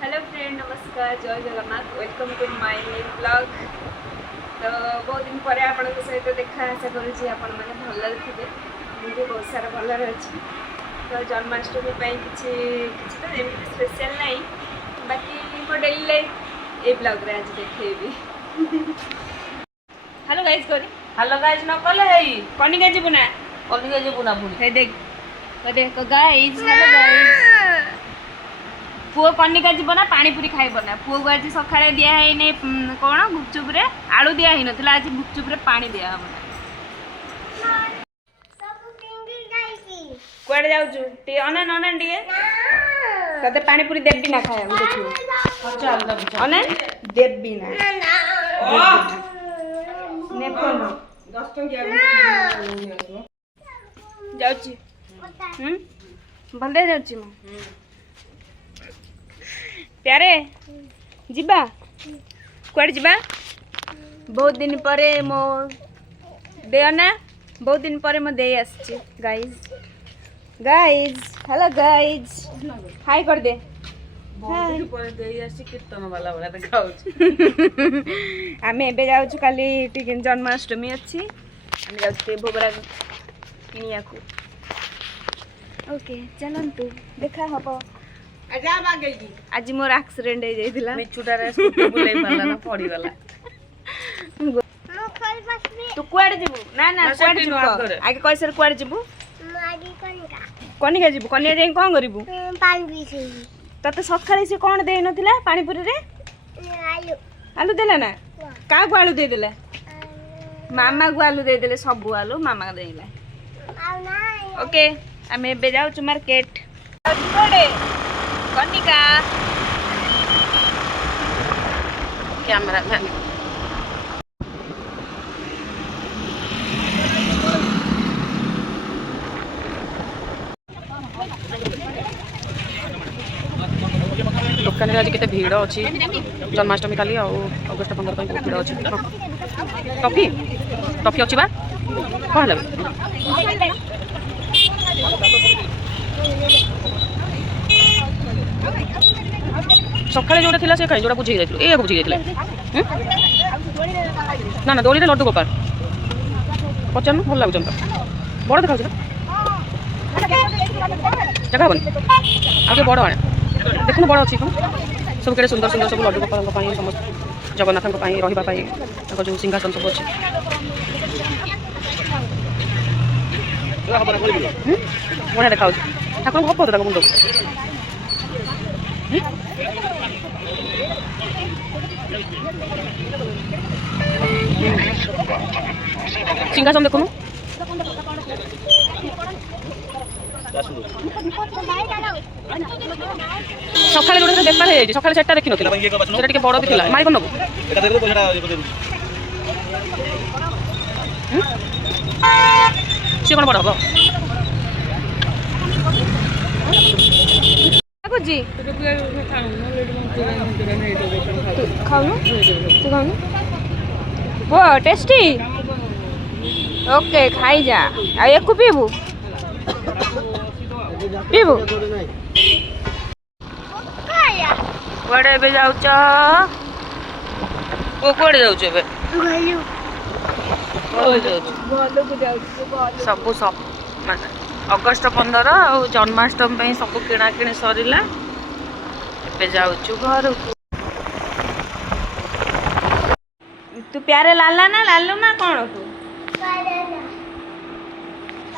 Hello friend, नमस्कार, जय Jagannath. Welcome to my new blog. तो बहुत दिन पर आपण सहित देखा आशा करुँच आपण मैंने भल थे। मुझे बहुत सारा भलर अच्छी। तो जन्माष्टमी किसी तो एमती स्पेशल ना, बाकी मो डेली लाइफ ये ब्लॉग रे आज देखेबी। हेलो गाइज करी हेलो गाइज न कले हेई कनिका जीवु ना कनिका जीवु ना पुणी हे देख देख गाइज। हेलो गाइज, पुओ कनिका जीव ना पानी पूरी खाइब ना। पुओ को आज सकाଳେ दिया है नहीं कौन गुपचुप रे आलू दिया ही नथिला, आज गुपचुप रे पानी दिया हम ना। कुआडे जाउछु टी अनन अनन टी तते पानी पूरी देबी ना खाए हम देखियो। अच्छा अनन देबी ना ने फोन 10 टंकिया जाउछि। भले जाउछि म प्यारे जीबा कुआडे जीबा। बहुत दिन परे मो दे ना, बहुत दिन परे मो दे आछि। गाइज गाइज हेलो गाइज हाय कर दे। कीर्तन वाला वाला देखाउछ। आमे एबे जाउछु, काली टिके जन्माष्टमी अछि। आमे जाउछु भोगरा किनिया को। ओके चलंतु देखा हबो। आजा बागे जी आज मोर एक्सीडेंट हो जाइथिला। मिचुटा रे स्कूटर बुलाई पाला ना पड़ी वाला। तू कुआडे जीबू ना ना कुआडे जीबू आगे कहि सर कुआडे जीबू। मारी कनिका कनिका जीबू। कनिया जाई कोन करिबू। पानी पीसेई तते सखाळे से कोन देई नथिला पानी पुरी रे। आलू आलू देला ना का को आलू दे देला। मामा को आलू दे देले, सब आलू मामा देला। आउ ना ओके आमे एबे जाउछु मार्केट। कोडे कनिका कैमरा मैन दुकान आज केते भीड़ अच्छी। जन्माष्टमी काली अगस्ट 15 बहुत भीड़ अच्छी। टॉफी टॉफी अच्छी बा कौन है सकाଳେ जोटा थिला से खाई जोटा बुझी जाइथिलु ए बुझी जाइथिले। ना ना दोली रे लड्डू गोपाल पचान भल लागुचन त बड़ देखाउछ ना जगह बन आगे बड़ आने देखुन बड़ अछि कोन सब केड़े सुंदर सुंदर सब लड्डू गोपाल पाई समस्त जगन्नाथ पाई रहिबा पाई ताको जो सिंहासन सब अछि। बड़ा देखाउछ ठाकुर को पतो ताको मुंडो सिंहासन देखुन सकाଳେ जोटा बेपार हो सकाଳେ सेटा देखि नथिला सेटा टिके बड़ भी थिला मारी कोन नबु एटा देखो पछटा से कोन बड़ हो जी खाऊनु तू खाऊनु वो टेस्टी। ओके खाई जा आ एक पीबू पीबू कुआडे एबे जाउछ ओ कुआडे जाउछ एबे सब सब माने अगस्ट 15 और जन्माष्टमी सब किणा किणी सरिला एबे जाउछु घर को। तू प्यारे लाला ना लालू ना कौन तू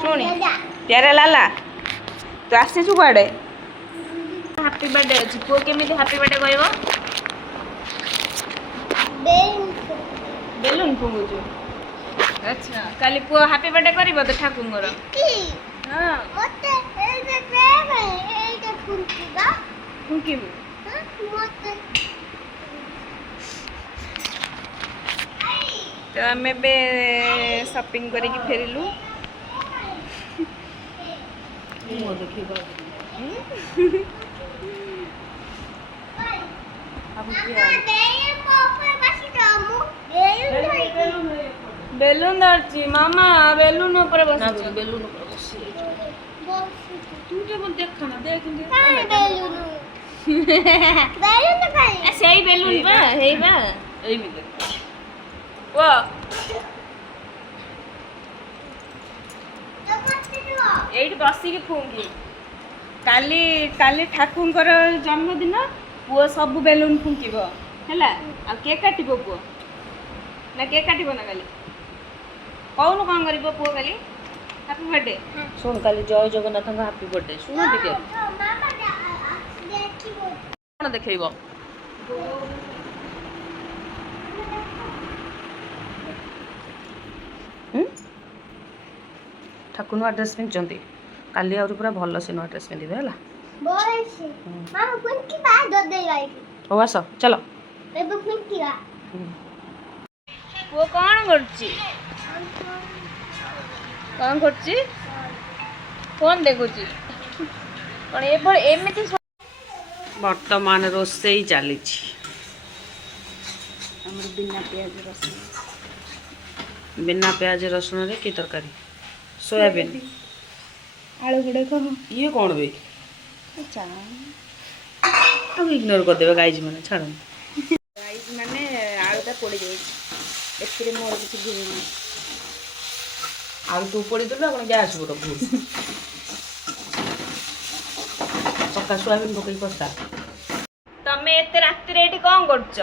शुणी प्यारे लाला तू आसीचु कुआडे। हैप्पी बर्थडे अछि पुओ केमिति हैप्पी बर्थडे कहबो। बेलून फुंगुचु। अच्छा काली पुओ हैप्पी बर्थडे करिवो तो ठाकुर हां मते ए जे फुंकीबा फुंकीबू मते तो आमे बे शॉपिंग करी फेरिलु। मो देखिबा अब बेलून धरची मामा बेलून ऊपर बस बेलून बस तू जे मन देख ना देख बेलून ବେଲୁନ ଖାଲି ସେଇ ବେଲୁନ ବା ହେଇ ବା ଏଇମିତି ଓ ଏଇଠି ବସିକି ଫୁଙ୍କି କାଲି କାଲି ଠାକୁରଙ୍କର ଜନ୍ମଦିନ ପୁଅ ସବୁ ବେଲୁନ ଫୁଙ୍କିବ ହେଲା ଆଉ କେକ୍ କାଟିବ ପୁଅ ନା କେକ୍ କାଟିବ ନା କାଲି କହୁନୁ କ'ଣ କରିବ ପୁଅ କାଲି ହାପି ବାର୍ଥଡେ ଶୁଣ କାଲି ଜୟ ଜଗନ୍ନାଥଙ୍କ ହାପି ବର୍ଥଡେ ଶୁଣ ଟିକେ ମାମା ଦେଖିବ କ'ଣ ଦେଖେଇବ ଠାକୁର ନୂଆ ଡ୍ରେସ୍ ପିନ୍ଧିଛନ୍ତି କାଲି ଆହୁରି ପୁରା ଭଲ ସେ ନୂଆ ଡ୍ରେସ୍ ପିନ୍ଧିବେ ହେଲା ବୟସ ମାମା କୁንକି ବା ଦଦେଇ ଆଇବି ହଉ ଆସ ଚାଲ ଏବେ କୁንକି ବା ପୁଅ କ'ଣ କରୁଛି କ'ଣ କରୁଛି ଫୋନ୍ ଦେଖୁଛି କ'ଣ ଏମିତି ବର୍ତ୍ତମାନ ରୋଷେଇ ଚାଲିଛି ଆମର ବିନା ପିଆଜ ରସୁଣ ବିନା ପିଆଜ ରସୁଣରେ କି ତରକାରୀ ସୋୟାବିନ୍ ଆଳୁ ଗୁଡ଼ାକ ଇଏ କ'ଣ ବେ ଚା ଆଉ ଇଗ୍ନୋର କରିଦେବେ ଗାଇଜ ମାନେ ଛାଡ଼ନ୍ତୁ ରାଇସ୍ ମାନେ ଆଳୁଟା ପୋଡ଼ିଯାଇଛି ଏଥିରେ ମୋର କିଛି ଭୁଲ ନାହିଁ ଆଉ ତୁ ପୋଡ଼ିଦେଲୁ ଆପଣ ଗ୍ୟାସ୍ ଗୋଟେ ଭୁଲ ଚକା ସୋୟାବିନ୍ ପକେଇ କଷା ତମେ ଏତେ ରାତିରେ ଏଠି କ'ଣ କରୁଛ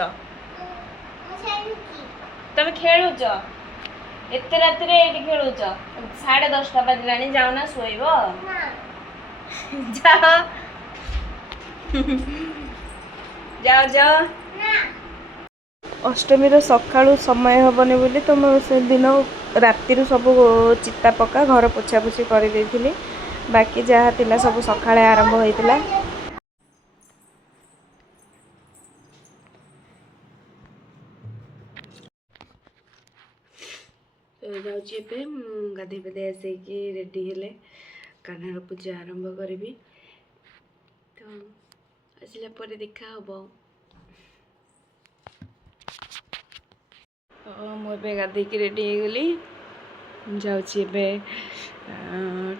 ତମେ ଖେଳୁଛ ଏତେ ରାତିରେ ଏଇଠି ଖେଳୁଛ 10:30 ବାଜିଲାଣି ଯାଉନା ଶୋଇବ ଯାଅ ଯାଅ ଯାଅ ଅଷ୍ଟମୀର ସକାଳୁ ସମୟ ହେବନି ବୋଲି ତ ମୁଁ ସେଦିନ ରାତିରୁ ସବୁ ଚିତା ପକା ଘର ପୋଛାପୋଛି କରିଦେଇଥିଲି ବାକି ଯାହା ଥିଲା ସବୁ ସକାଳେ ଆରମ୍ଭ ହୋଇଥିଲା ଯାଉଛି ଏବେ ଗାଧୋଇ ପାଧୋଇ ଆସିକି ରେଡ଼ି ହେଲେ କାହ୍ନାର ପୂଜା ଆରମ୍ଭ କରିବି ତ ଆସିଲା ପରେ ଦେଖା ହବ ମୁଁ ଏବେ ଗାଧୋଇକି ରେଡ଼ି ହେଇଗଲି ଯାଉଛି ଏବେ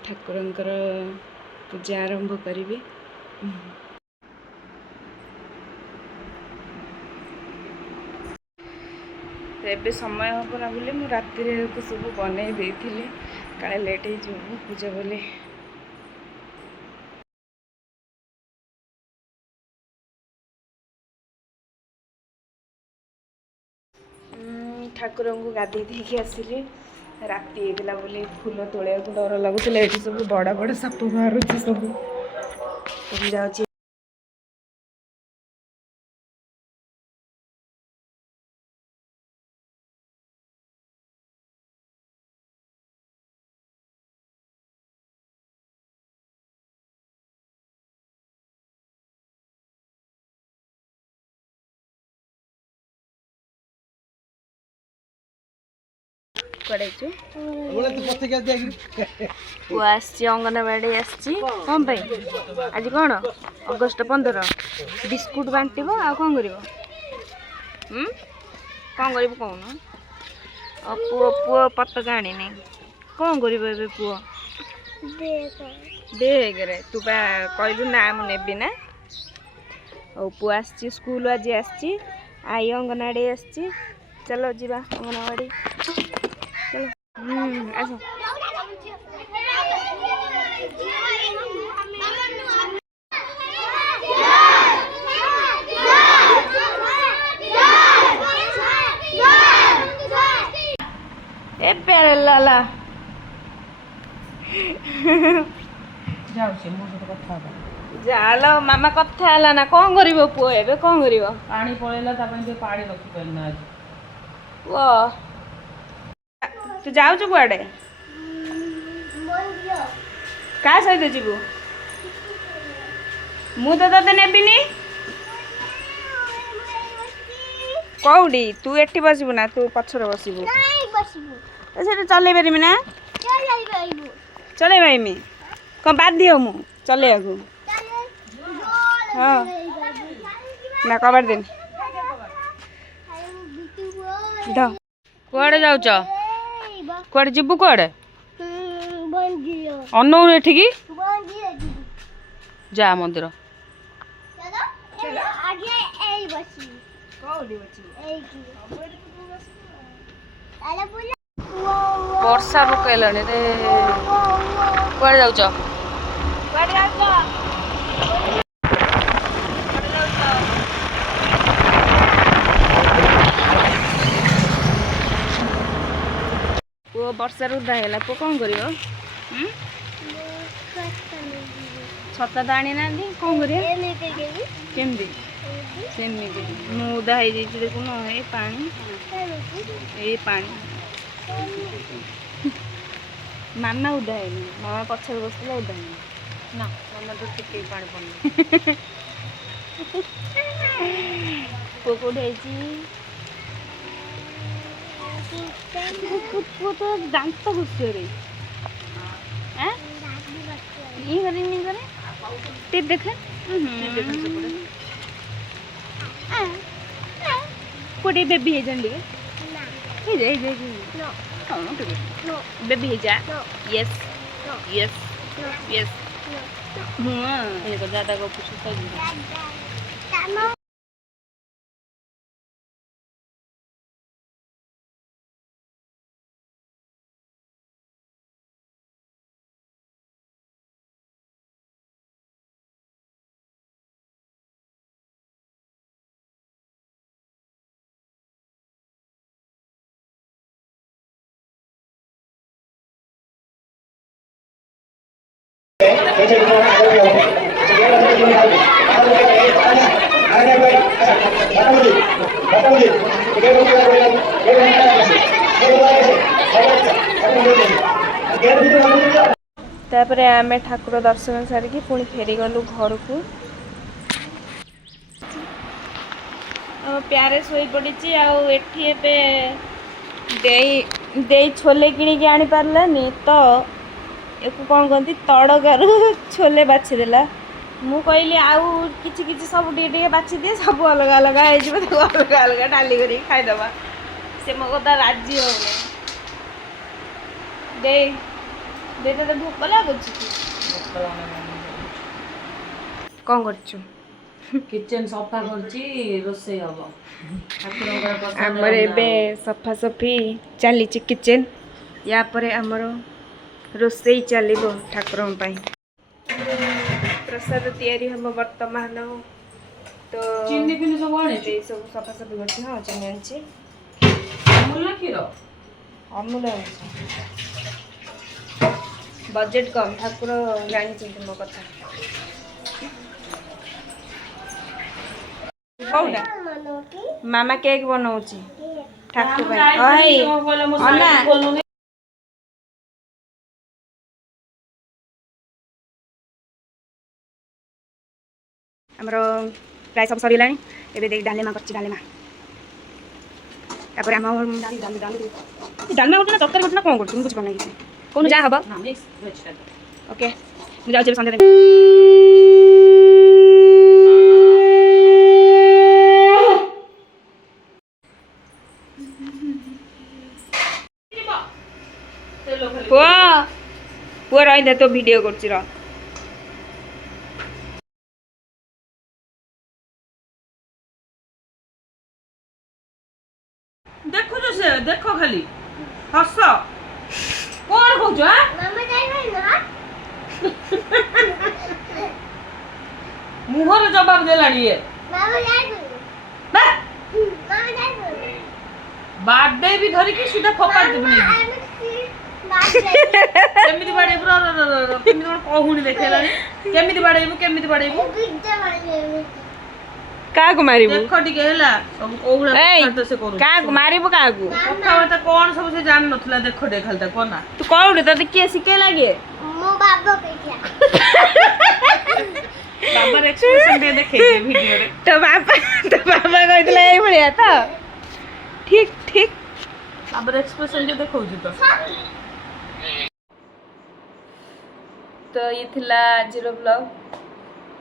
ଠାକୁରଙ୍କର ପୂଜା ଆରମ୍ଭ କରିବି ତ ଏବେ ସମୟ ହେବ ନା ବୋଲି ମୁଁ ରାତିରେ ସବୁ ବନେଇ ଦେଇଥିଲି କାଳେ ଲେଟ୍ ହେଇଯିବ ପୂଜା ବୋଲି ଠାକୁରଙ୍କୁ ଗାଧେଇ ଦେଇକି ଆସିଲି ରାତି ହେଇଥିଲା ବୋଲି ଫୁଲ ତୋଳିବାକୁ ଡର ଲାଗୁଥିଲା ଏଠି ସବୁ ବଡ଼ ବଡ଼ ସାପ ବାହାରୁଛି ସବୁ ମୁଁ ଯାଉଛି ପୁଅ ଆସିଛି ଅଙ୍ଗନବାଡ଼ି ଆସିଛି କ'ଣ ପାଇଁ ଆଜି କ'ଣ ଅଗଷ୍ଟ 15 ବିସ୍କୁଟ ବାଣ୍ଟିବ ଆଉ କ'ଣ କରିବ କ'ଣ କରିବୁ କହୁନ ପୁଅ ପତାକା ଆଣିନି କ'ଣ କରିବ ଏବେ ପୁଅ ଦେଖରେ ତୁ ବା କହିଲୁ ନା ମୁଁ ନେବି ନା ହଉ ପୁଅ ଆସିଛି ସ୍କୁଲ ଆଜି ଆସିଛି ଆଇ ଅଙ୍ଗନବାଡ଼ି ଆସିଛି ଚାଲ ଯିବା ଅଙ୍ଗନବାଡ଼ି चलो आसो ए प्यारे लाला ଯାଉଛି ମୋ ସହିତ କଥା ହେବା जालो मामा कथा हला ना कौन करिवो पुओ एबे कौन करिवो ପାଣି ପଳେଇଲା ତା ପାଇଁ ଟିକେ ପାଣି ରଖିପାରିନି ଆଜି ओ तू जाऊ कुआडे का सहित जीवु मु तो तते नेबिनी कौडी तू एठी बसिबु ना तू पछरे बसिबु सेटा चले पारिमी ना चले भाईमी कौन बाध्य मु चले आगु हाँ ना कबार देनी कुआडे जाउछ कुआडे जीवु कुआडे अनौ एठिकी जा मंदिर बसी କୋଉଠି ଅଛି ଏଇଠି ଆଲେ ବୁଲା ବର୍ଷା ପକେଇଲାଣି ରେ କୁଆଡ଼େ ଯାଉଛ? କୁଆଡ଼େ ଯାଉଛ? ପୁଅ ବର୍ଷାରୁ ଓଦା ହେଇଗଲା ପୁଅ କ'ଣ କରିବ? ଛତା ତ ଆଣିନାହାନ୍ତି କ'ଣ କରିବା? କେମିତି ସେମିତି ମୁଁ ଓଦା ହେଇଯାଇଛି ଦେଖୁନ ଏଇ ପାଣି ମାମା ଓଦା ହେଇନି ମାମା ପଛରେ ବସିଥିଲା ଓଦା ହେଇନି ନା ମାମା ତ ଟିକେ ପାଣି ପଡ଼ିନି। ପୁଅ କୋଉଠି ହେଇଛି? ପୁଅ ତ ଦାନ୍ତ ଘୁଷିବରେ ଇ करे टिप देखे कोटे बेबी है जंडी हे जे बेबी है जा यस यस यस ये तो ज्यादा को कुछ तो तापर आम ठाकुर दर्शन सारिकी पुणी फेरीगलु घर को प्यारे शोई पड़ी दे छोले किणिकी आनी पारलानी तो एक कौन कहती तड़कार छोले बाछीदेला मु कहली आउ किछि किछि सब टे बाछी दिए सब अलग अलग अलग अलग डाली कर खाईदबा से मो कथा राजी हो दे तो भोक लगुच कौन कर किचन सफा करची रोसे हबो आमर एबे सफा सफी चली किचन या परे आमर रोसई चलो ठाकुर प्रसाद तैयारी हम वर्तमान तो चिन्नी पिनी सब आने सब सफा सफी कर हाँ चिन्नी आनी अमूल ना क्षीर अमूल बजेट कम ठाकुर जानी मो कथा कौटा मामा केक बनाऊची ठाकुर आमर प्राय सब सर गला डालेमा कर डालेमा डालमा गोटे तरकारी गोटे कौन कर बुझे किसी कौन जहाँ हम ओके मुझे सन्ध्या पुआ रही तो वीडियो कर देखो जो से देखो खाली हस कौन कहछ मामा जाई ना मुहर जवाब देलानी ये मामा जाई बा मामा जाई बर्थडे भी धरी की सीधा फोपाड़ देबनी केमिति बाड़ेबु केमिति कोन कहूनी देखेलानी केमिति बाड़ेबु का को मारिबु देखो टिके हैला सब कोहुला तो से करू का को मारिबु का को कथा कोन सब से जान नथला देखो देखालता कोना तू कोउडे तते के सिके लागे मो बाबा कहिया बाबा एक्सप्रेशन दे देखे जे वीडियो रे तो बाबा कहितला एई भलिया तो ठीक ठीक बाबा एक्सप्रेशन जे देखौ छी तो ये थिला आजिर ब्लॉग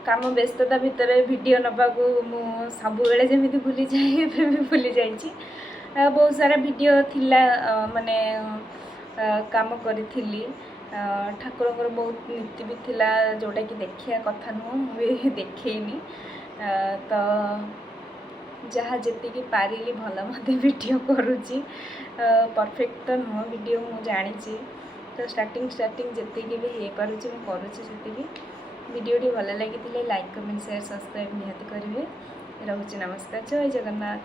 काम व्यस्तता भितर वीडियो नबाकू मु सब बेले जमी भूली जाए भी भूली जाइए बहुत सारा वीडियो थिला माने काम करी ठाकुर बहुत नीति भी थिला जोटा कि देखिया कथा नुह मुझे देखेनी तो जहाँ जी पारिली भल मत वीडियो करुँची परफेक्ट तो नुह वीडियो मु जानी तो स्टार्टिंग जी भी हो पारुची मुझे करुँची वीडियो भल लगी लाइक कमेंट शेयर सब्सक्राइब निहाती करेंगे। रोचे नमस्कार, जय जगन्नाथ।